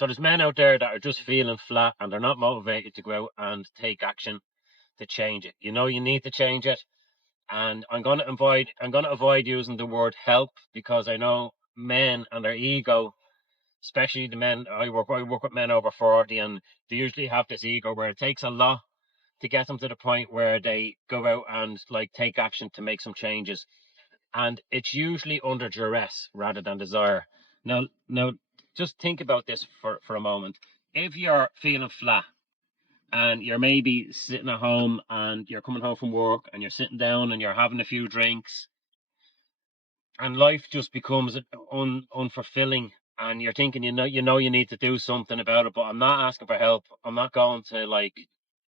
So there's men out there that are just feeling flat and they're not motivated to go out and take action to change it. You know, you need to change it. And I'm gonna avoid using the word help because I know men and their ego, especially the men I work with men over 40, and they usually have this ego where it takes a lot to get them to the point where they go out and like take action to make some changes. And it's usually under duress rather than desire. Now, just think about this for a moment. If you're feeling flat and you're maybe sitting at home and you're coming home from work and you're sitting down and you're having a few drinks and life just becomes unfulfilling and you're thinking you need to do something about it, but I'm not asking for help. I'm not going to like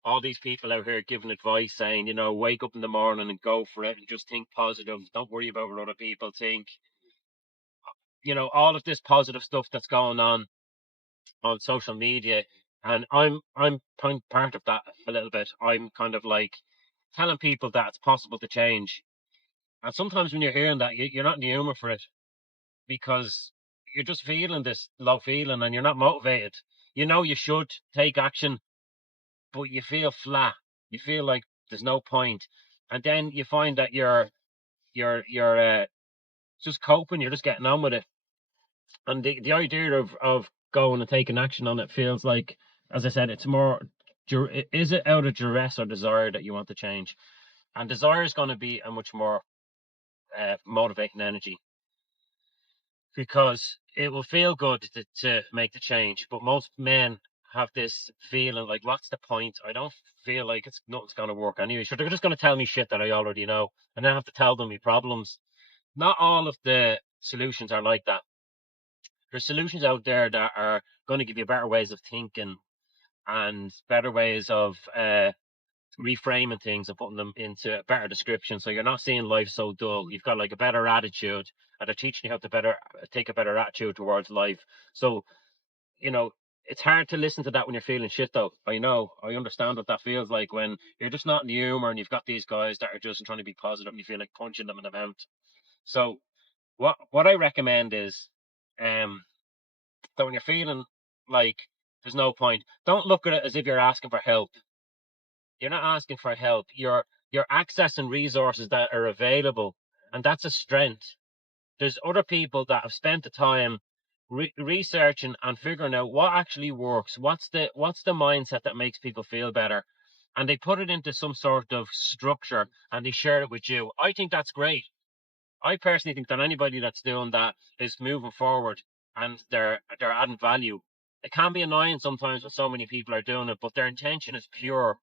all these people out here giving advice saying, wake up in the morning and go for it and just think positive, don't worry about what other people think. All of this positive stuff that's going on social media, and I'm part of that a little bit. I'm kind of like telling people that it's possible to change, and sometimes when you're hearing that, you're not in the humor for it because you're just feeling this low feeling and you're not motivated. You should take action, but you feel flat. You feel like there's no point, and then you find that you're just coping. You're just getting on with it, and the idea of going and taking action on it feels like, as I said, it's more. Is it out of duress or desire that you want to change? And desire is going to be a much more motivating energy because it will feel good to make the change. But most men have this feeling like, what's the point? I don't feel like nothing's going to work anyway. So they're just going to tell me shit that I already know, and then I have to tell them my problems. Not all of the solutions are like that. There's solutions out there that are going to give you better ways of thinking and better ways of reframing things and putting them into a better description. So you're not seeing life so dull. You've got like a better attitude, and they're teaching you how to better take a better attitude towards life. So you know, it's hard to listen to that when you're feeling shit, though. I know, I understand what that feels like when you're just not in the humor and you've got these guys that are just trying to be positive and you feel like punching them in the mouth. So what I recommend is, um, that when you're feeling like there's no point, don't look at it as if you're asking for help. You're not asking for help. You're accessing resources that are available, and that's a strength. There's other people that have spent the time researching and figuring out what actually works. What's the mindset that makes people feel better, and they put it into some sort of structure and they share it with you. I think that's great. I personally think that anybody that's doing that is moving forward and they're adding value. It can be annoying sometimes when so many people are doing it, but their intention is pure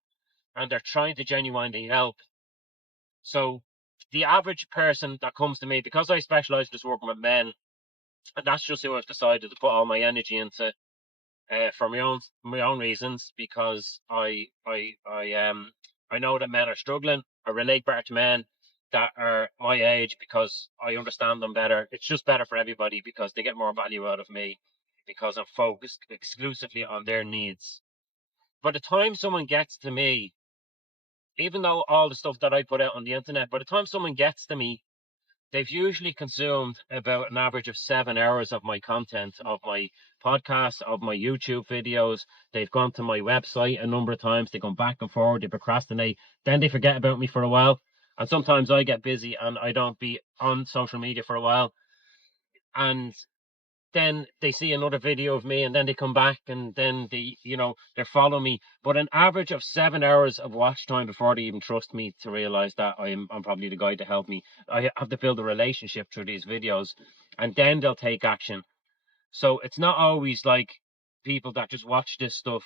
and they're trying to genuinely help. So the average person that comes to me, because I specialize in just working with men, and that's just who I've decided to put all my energy into, for my own reasons, because I know that men are struggling. I relate better to men that are my age because I understand them better. It's just better for everybody because they get more value out of me because I'm focused exclusively on their needs. By the time someone gets to me, even though all the stuff that I put out on the internet, by the time someone gets to me, they've usually consumed about an average of 7 hours of my content, of my podcast, of my YouTube videos. They've gone to my website a number of times. They go back and forward. They procrastinate. Then they forget about me for a while. And sometimes I get busy and I don't be on social media for a while. And then they see another video of me and then they come back and then they follow me. But an average of 7 hours of watch time before they even trust me to realize that I'm probably the guy to help me. I have to build a relationship through these videos and then they'll take action. So it's not always like people that just watch this stuff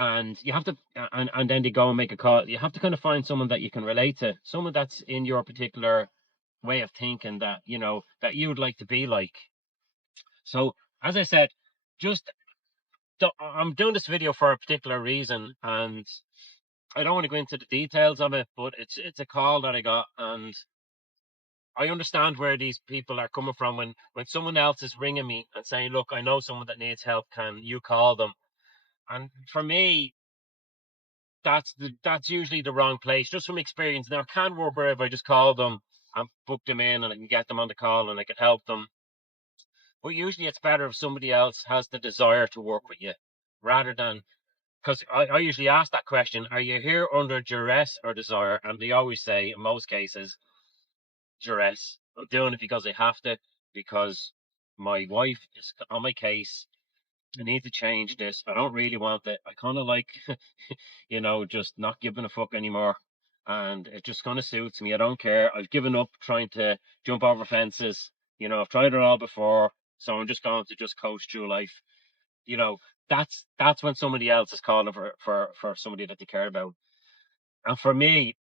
and you have to and then they go and make a call. You have to kind of find someone that you can relate to, someone that's in your particular way of thinking that that you would like to be like. So, as I said, just I'm doing this video for a particular reason, and I don't want to go into the details of it, but it's a call that I got, and I understand where these people are coming from when someone else is ringing me and saying, "Look, I know someone that needs help. Can you call them?" And for me, that's usually the wrong place, just from experience. Now, it can work where if I just call them and book them in, and I can get them on the call and I can help them. But usually it's better if somebody else has the desire to work with you rather than, because I usually ask that question, are you here under duress or desire? And they always say, in most cases, duress. I'm doing it because I have to, because my wife is on my case. I need to change this. I don't really want it. I kind of like, just not giving a fuck anymore. And it just kind of suits me. I don't care. I've given up trying to jump over fences. I've tried it all before. So I'm just going to just coast through life. You know, that's when somebody else is calling for somebody that they care about. And for me,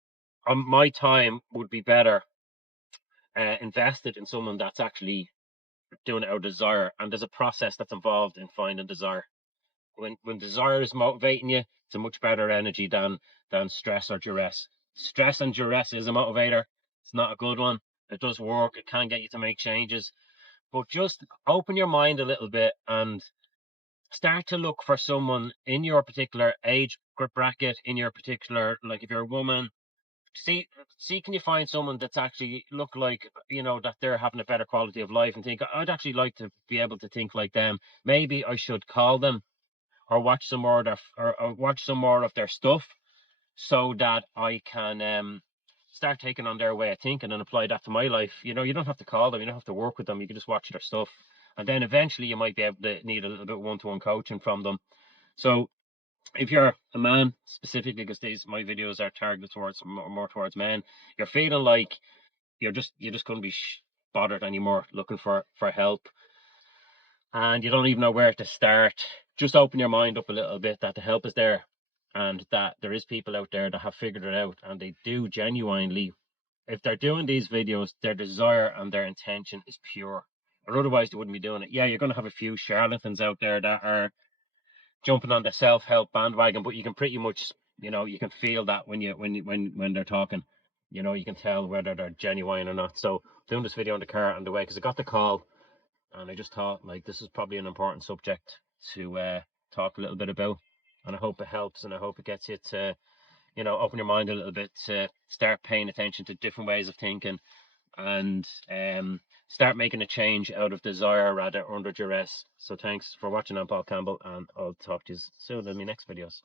my time would be better invested in someone that's actually doing it out of desire. And there's a process that's involved in finding desire. When desire is motivating you, it's a much better energy than stress or duress. Stress and duress is a motivator. It's not a good one. It does work. It can get you to make changes, but just open your mind a little bit and start to look for someone in your particular age bracket, in your particular, like if you're a woman, see can you find someone that's actually look like, that they're having a better quality of life, and think, I'd actually like to be able to think like them. Maybe I should call them or watch some more of their or watch some more of their stuff so that I can start taking on their way of thinking and apply that to my life. You don't have to call them, you don't have to work with them, you can just watch their stuff. And then eventually you might be able to need a little bit one-to-one coaching from them. So if you're a man specifically, because these my videos are targeted towards more towards men, you're feeling like you just couldn't be bothered anymore looking for help, and you don't even know where to start, just open your mind up a little bit that the help is there, and that there is people out there that have figured it out, and they do genuinely, if they're doing these videos, their desire and their intention is pure, or otherwise they wouldn't be doing it. Yeah, you're going to have a few charlatans out there that are jumping on the self-help bandwagon, but you can pretty much, you can feel that when they're talking, you can tell whether they're genuine or not. So doing this video in the car on the way, because I got the call, and I just thought, like, this is probably an important subject to talk a little bit about, and I hope it helps, and I hope it gets you to, open your mind a little bit, to start paying attention to different ways of thinking, and start making a change out of desire rather under duress. So thanks for watching. I'm Paul Campbell, and I'll talk to you soon in my next videos.